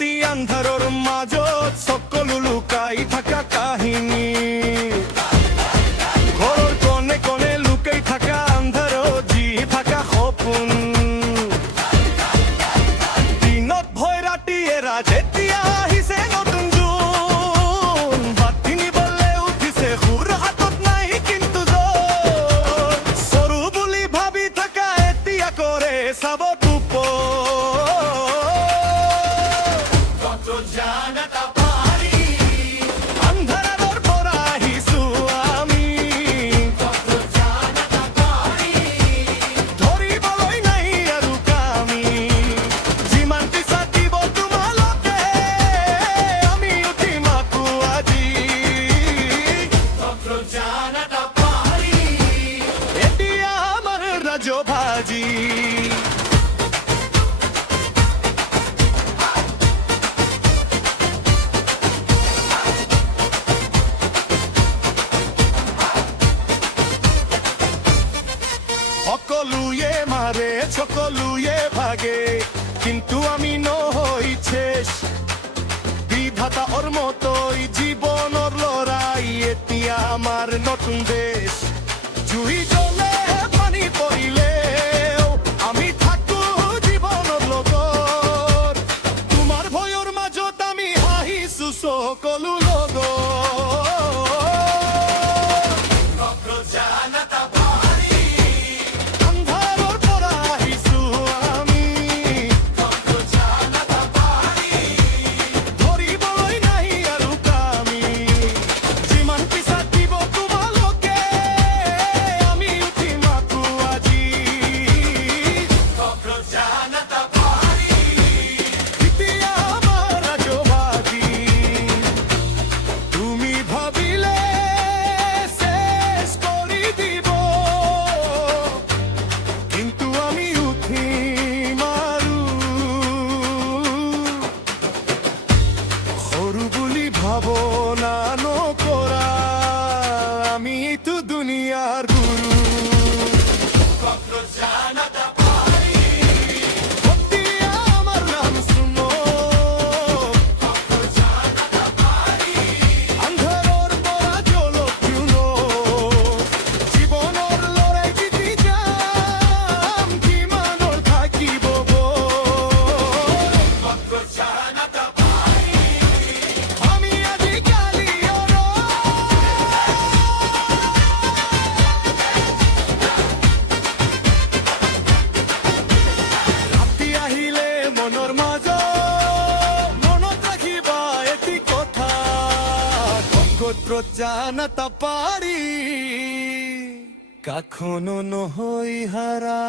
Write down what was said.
ৰাতি আন্ধাৰৰ মাজত সকলো লুকাই থকা কাহিনী ঘৰৰ কোণে কোণে লুকাই থকা আন্ধাৰত জি থকা সপোন দিনত ভয় ৰাতি এৰা যেতিয়া আহিছে নতুন জোন বাতি নিবলে উঠিছে সুৰ হাতত নাই কিন্তু সৰু বুলি ভাবি থকা এতিয়া কৰে চাব ভাজি সকলোৱে মাৰে সকলোৱে ভাগে কিন্তু আমি নহৈ শেষ বিধাতা ওৰ মতোই জীবনৰ লৰাই এতিয়া আমাৰ নতুন দেশ জুই জ্বলে পানী পৰিলে আমি থাকো জীৱনৰ লগত তোমাৰ ভয়ৰ মাজত আমি হাঁহিছো সকলো লগত ভাবনা নকৰা আমি তো দুনিয়াৰ গুৰু আমাৰ নাম শুনো আন্ধাৰৰ পৰা জ্বলক শুনো জীৱনৰ লৰাই জিতি যাম কিমানৰ থাকিব মনৰ মাজত মনত ৰাখিবা এটি কথা নক্ষত্ৰত জানাতা পাৰি কখনো নহৈ হাৰা।